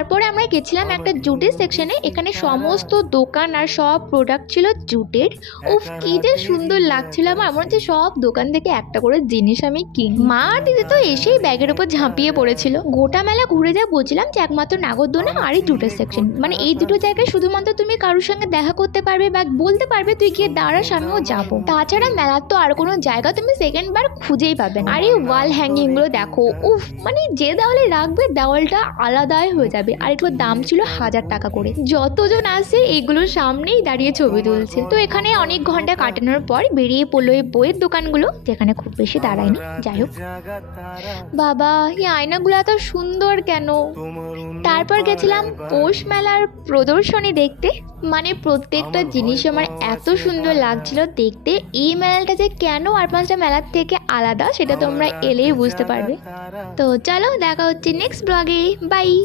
তারপরে আমরা গেছিলাম একটা জুটের সেকশনে এখানে সমস্ত দোকান আর সব প্রোডাক্ট ছিল জুটের। উফ, কি যে সুন্দর লাগছিল আমার। মনে হচ্ছে সব দোকান থেকে একটা করে জিনিস আমি কিনি মা দিদি তো এসেই ব্যাগের উপর ঝাঁপিয়ে পড়েছিল। গোটা মেলা ঘুরে যা বুঝলাম যে একমাত্র নাগরদোনা আর এই জুটের সেকশন মানে এই দুটো জায়গায় শুধুমাত্র তুমি কারোর সঙ্গে দেখা করতে পারবে বা বলতে পারবে তুই গিয়ে দাঁড়াস আমিও যাব। তাছাড়া মেলার তো আর কোনো জায়গা তুমি সেকেন্ড বার খুঁজেই পাবে না। আর এই ওয়াল হ্যাঙ্গিংগুলো দেখো, উফ মানে যে দেওয়ালে রাখবে দেওয়ালটা আলাদাই হয়ে যাবে। আর এগুলোর দাম ছিল হাজার টাকা করে। যতজন আসে এগুলোর সামনেই দাঁড়িয়ে ছবি তুলছে। তো এখানে অনেক ঘণ্টা কাটানোর পর বেরিয়ে পড়ল এই বইয়ের দোকানগুলো, যেখানে খুব বেশি দাঁড়ায়নি। যাই হোক। বাবা, এই আয়নাগুলো এত সুন্দর কেন? তারপর গেছিলাম পৌষ মেলার প্রদর্শনী দেখতে। মানে প্রত্যেকটা জিনিস আমার এত সুন্দর লাগছিল দেখতে। এই মেলাটা যে কেন আর পাঁচটা মেলার থেকে আলাদা, সেটা তোমরা এলেই বুঝতে পারবে। তো চলো, দেখা হচ্ছে নেক্সট ব্লগে বাই